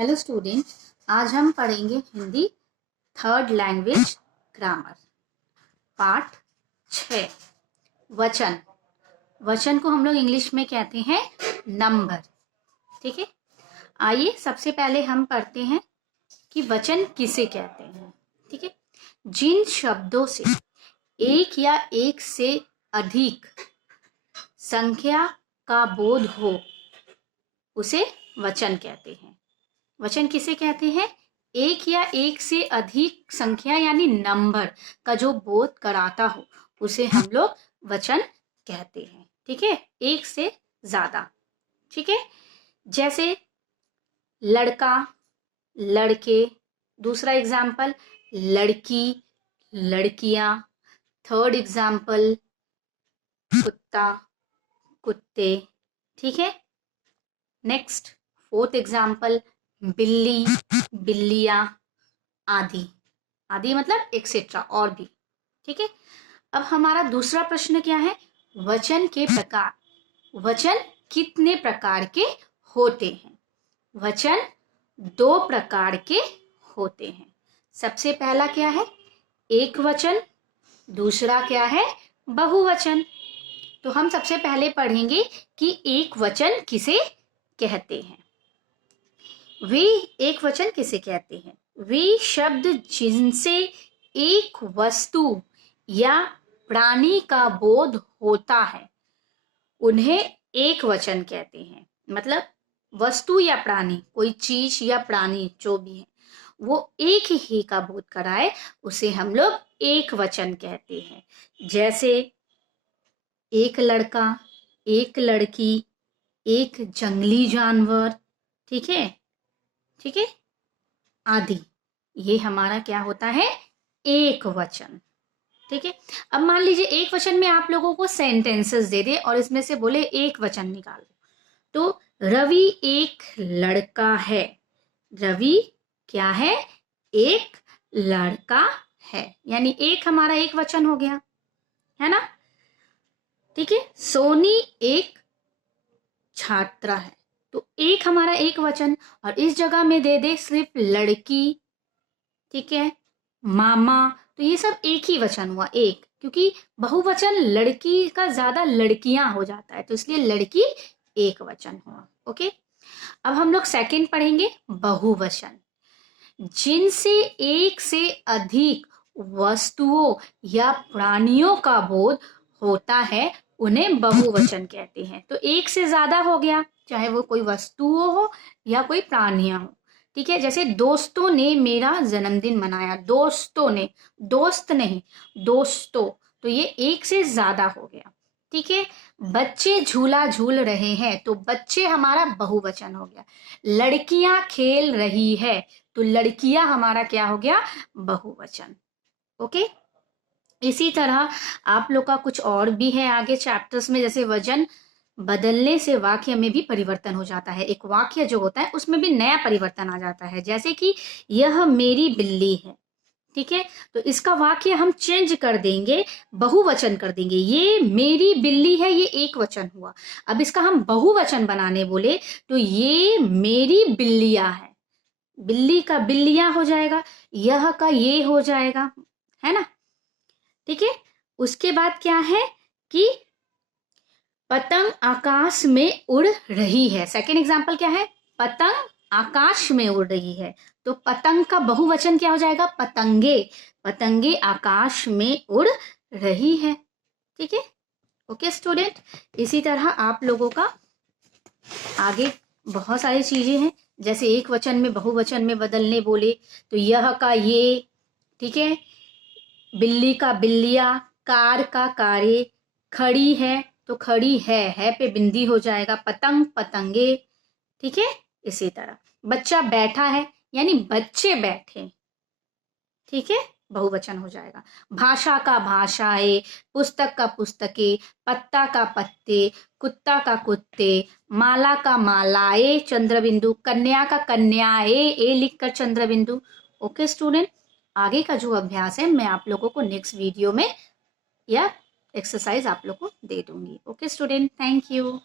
Hello student, आज हम पढ़ेंगे Hindi third language grammar part 6 वचन। वचन को हम लोग इंग्लिश में कहते हैं नंबर। ठीक है, आइए सबसे पहले हम पढ़ते हैं कि वचन किसे कहते हैं। ठीक है, जिन शब्दों से एक या एक से अधिक संख्या का बोध हो उसे वचन कहते हैं। वचन किसे कहते हैं? एक या एक से अधिक संख्या यानी नंबर का जो बोध कराता हो उसे हम लोग वचन कहते हैं। ठीक है, एक से ज्यादा। ठीक है, जैसे लड़का, लड़के। दूसरा एग्जाम्पल लड़की, लड़कियां। थर्ड एग्जाम्पल कुत्ता, कुत्ते। ठीक है, नेक्स्ट फोर्थ एग्जाम्पल बिल्ली, बिल्लियां आदि। आदि मतलब एक्सेट्रा और भी। ठीक है, अब हमारा दूसरा प्रश्न क्या है? वचन के प्रकार। वचन कितने प्रकार के होते हैं? वचन 2 प्रकार के होते हैं। सबसे पहला क्या है? एक वचन। दूसरा क्या है? बहुवचन। तो हम सबसे पहले पढ़ेंगे कि एक वचन किसे कहते हैं। वे एक वचन किसे कहते हैं? वे शब्द जिनसे एक वस्तु या प्राणी का बोध होता है उन्हें एक वचन कहते हैं। मतलब वस्तु या प्राणी, कोई चीज या प्राणी जो भी है वो एक ही का बोध कराए उसे हम लोग एक वचन कहते हैं। जैसे एक लड़का, एक लड़की, एक जंगली जानवर। ठीक है, ठीक है, आदि। ये हमारा क्या होता है? एक वचन। ठीक है, अब मान लीजिए एक वचन में आप लोगों को सेंटेंसेस दे दे और इसमें से बोले एक वचन निकाल दो। तो रवि एक लड़का है। रवि क्या है? एक लड़का है, यानी एक हमारा एक वचन हो गया, है ना? ठीक है, सोनी एक छात्रा है। तो एक हमारा एक वचन, और इस जगह में दे दे सिर्फ लड़की, ठीक है, मामा, तो ये सब एक ही वचन हुआ, एक। क्योंकि बहुवचन लड़की का ज्यादा लड़कियां हो जाता है तो इसलिए लड़की एक वचन हुआ। ओके, अब हम लोग सेकंड पढ़ेंगे बहुवचन। जिनसे एक से अधिक वस्तुओं या प्राणियों का बोध होता है उन्हें बहुवचन कहते हैं। तो एक से ज्यादा हो गया, चाहे वो कोई वस्तुओं हो या कोई प्राणियां हो। ठीक है, जैसे दोस्तों ने मेरा जन्मदिन मनाया। दोस्तों ने, दोस्त नहीं, दोस्तों। तो ये एक से ज्यादा हो गया। ठीक है, बच्चे झूला झूल रहे हैं। तो बच्चे हमारा बहुवचन हो गया। लड़कियां खेल रही है तो लड़कियां हमारा क्या हो गया? बहुवचन। ओके, इसी तरह आप लोग का कुछ और भी है आगे चैप्टर्स में। जैसे वचन बदलने से वाक्य में भी परिवर्तन हो जाता है। एक वाक्य जो होता है उसमें भी नया परिवर्तन आ जाता है। जैसे कि यह मेरी बिल्ली है। ठीक है, तो इसका वाक्य हम चेंज कर देंगे, बहुवचन कर देंगे। ये मेरी बिल्ली है, ये एक वचन हुआ। अब इसका हम बहुवचन बनाने बोले तो ये मेरी बिल्लियां है। बिल्ली का बिल्लियां हो जाएगा, यह का ये हो जाएगा, है ना? ठीक है, उसके बाद क्या है कि पतंग आकाश में उड़ रही है। सेकेंड एग्जाम्पल क्या है? पतंग आकाश में उड़ रही है। तो पतंग का बहुवचन क्या हो जाएगा? पतंगे। पतंगे आकाश में उड़ रही है। ठीक है, ओके स्टूडेंट, इसी तरह आप लोगों का आगे बहुत सारी चीजें हैं। जैसे एक वचन में बहुवचन में बदलने बोले तो यह का ये, ठीक है, बिल्ली का बिल्लिया, कार का कारे, खड़ी है तो खड़ी है पे बिंदी हो जाएगा, पतंग पतंगे। ठीक है, इसी तरह बच्चा बैठा है यानी बच्चे बैठे। ठीक है, बहुवचन हो जाएगा। भाषा का भाषाएं, पुस्तक का पुस्तकें, पत्ता का पत्ते, कुत्ता का कुत्ते, माला का मालाएं, चंद्र बिंदु, कन्या का कन्याएं, ए लिखकर चंद्र बिंदु। ओके स्टूडेंट, आगे का जो अभ्यास है मैं आप लोगों को नेक्स्ट वीडियो में या एक्सरसाइज आप लोग को दे दूंगी। Okay student, thank you.